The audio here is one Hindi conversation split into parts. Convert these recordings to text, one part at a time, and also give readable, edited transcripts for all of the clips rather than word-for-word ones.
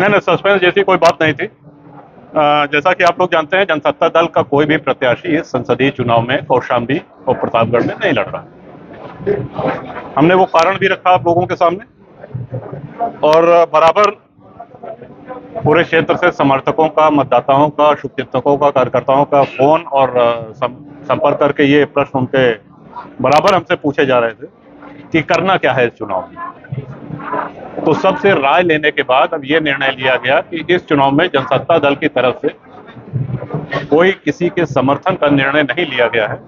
नहीं नहीं, सस्पेंस जैसी कोई बात नहीं थी। जैसा कि आप लोग जानते हैं, जनसत्ता दल का कोई भी प्रत्याशी इस संसदीय चुनाव में कौशाम्बी और प्रतापगढ़ में नहीं लड़ रहा। हमने वो कारण भी रखा आप लोगों के सामने, और बराबर पूरे क्षेत्र से समर्थकों का, मतदाताओं का, शुभचिंतकों का, कार्यकर्ताओं का फोन और संपर्क करके ये प्रश्न उनके बराबर हमसे पूछे जा रहे थे कि करना क्या है इस चुनाव में। तो सबसे राय लेने के बाद अब ये निर्णय लिया गया कि इस चुनाव में जनसत्ता दल की तरफ से कोई किसी के समर्थन का निर्णय नहीं लिया गया है,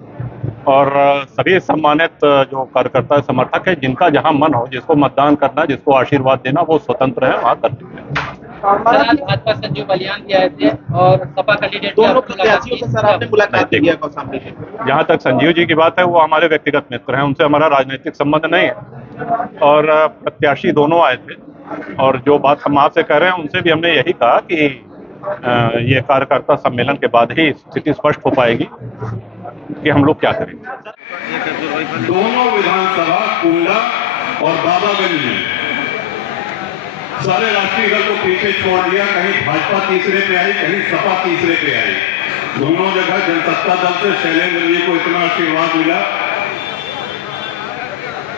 और सभी सम्मानित जो कार्यकर्ता समर्थक है, जिनका जहां मन हो, जिसको मतदान करना, जिसको आशीर्वाद देना, वो स्वतंत्र है, वहां कर सकते हैं। सर, आज भाजपा संजीव बलियान भी आए थे और सपा कैंडिडेट दोनों प्रत्याशियों से सर आपने मुलाकात की है कौशाम्बी में? जहां तक संजीव जी की बात है, वो हमारे व्यक्तिगत मित्र हैं, उनसे हमारा राजनीतिक संबंध नहीं है, और प्रत्याशी दोनों आए थे। और जो बात हम आपसे कह रहे हैं, उनसे भी हमने यही कहा कि ये कार्यकर्ता सम्मेलन के बाद ही स्थिति स्पष्ट हो पाएगी कि हम लोग क्या करेंगे। दोनों विधानसभा कुंडा और बाबागंज में सारे राष्ट्रीय दल को पीछे छोड़ दिया। कहीं भाजपा तीसरे पे आई, कहीं सपा तीसरे पे आई। दोनों जगह जनसत्ता दल से शैलेंद्र जी को इतना आशीर्वाद मिला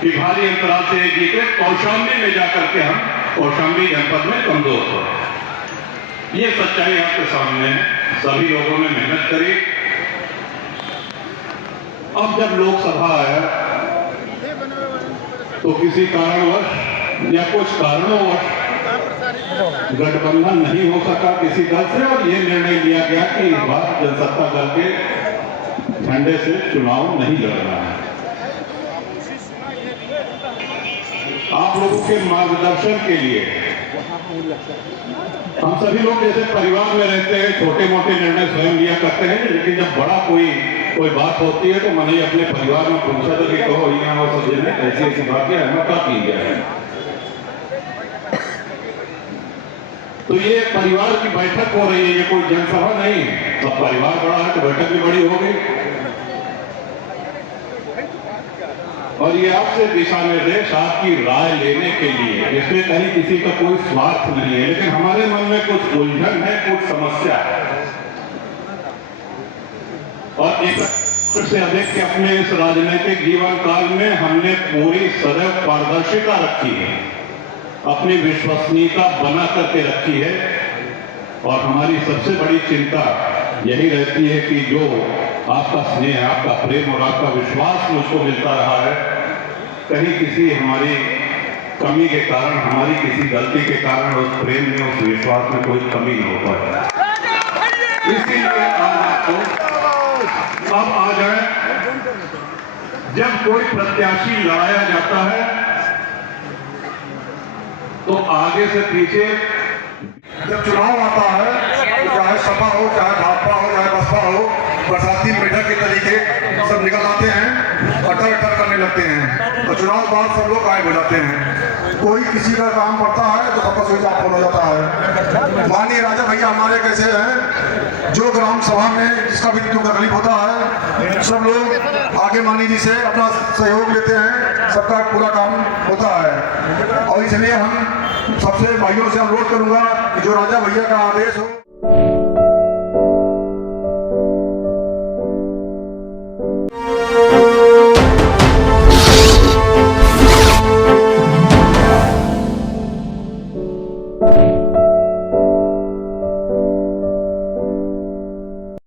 कि भारी अंतराल से जीते। कौशाम्बी में जाकर के हम कौशाम्बी जनपद में कमजोर थे। ये सच्चाई आपके सामने है। सभी लोगों ने मेहनत करी। अब जब लोकसभा आया तो किसी कारणवश या कुछ कारणों गठबंधन नहीं हो सका किसी दल से, और ये निर्णय लिया गया कि इस बार जनसत्ता दल के झंडे से चुनाव नहीं लड़ना है। आप लोगों के मार्गदर्शन के लिए हम सभी लोग जैसे परिवार में रहते हैं, छोटे मोटे निर्णय स्वयं लिया करते हैं, लेकिन जब बड़ा कोई बात होती है तो मैंने अपने परिवार में पूछा था कि कहो यहाँ सब जने ऐसी ऐसी बातें हमें क्या की जाए। तो ये परिवार की बैठक हो रही है, ये कोई जनसभा नहीं है। सब परिवार बड़ा है तो बैठक भी बड़ी हो गई, और ये आपसे दिशा निर्देश, आपकी राय लेने के लिए। इसमें कहीं किसी का कोई स्वार्थ नहीं है, लेकिन हमारे मन में कुछ उलझन है, कुछ समस्या है, और एक से अधिक के अपने इस राजनीतिक जीवन काल में हमने पूरी सदैव पारदर्शिता रखी है, अपनी विश्वसनीयता बना करके रखी है, और हमारी सबसे बड़ी चिंता यही रहती है कि जो आपका स्नेह, आपका प्रेम और आपका विश्वास मुझको मिलता रहा है, कहीं किसी हमारी कमी के कारण, हमारी किसी गलती के कारण उस प्रेम में, उस विश्वास में कोई कमी न हो पाए। इसीलिए अब आ जाए, जब कोई प्रत्याशी लड़ाया जाता है तो आगे से पीछे, जब चुनाव आता है तो चाहे सपा हो, चाहे भाजपा हो, चाहे बसपा हो, बरसाती मेढक के तरीके सब निकल आते हैं, अटर अटर करने लगते हैं, और चुनाव बाद सब लोग गायब हो जाते हैं। कोई किसी का काम पड़ता है तो सबका स्विच ऑफ हो जाता है। माननीय राजा भैया हमारे कैसे हैं, जो ग्राम सभा में जिसका भी दुख तकलीफ होता है, सब लोग आगे माननीय जी से अपना सहयोग लेते हैं, सबका पूरा काम होता है। और इसलिए हम सबसे भाइयों से अनुरोध करूंगा कि जो राजा भैया का आदेश हो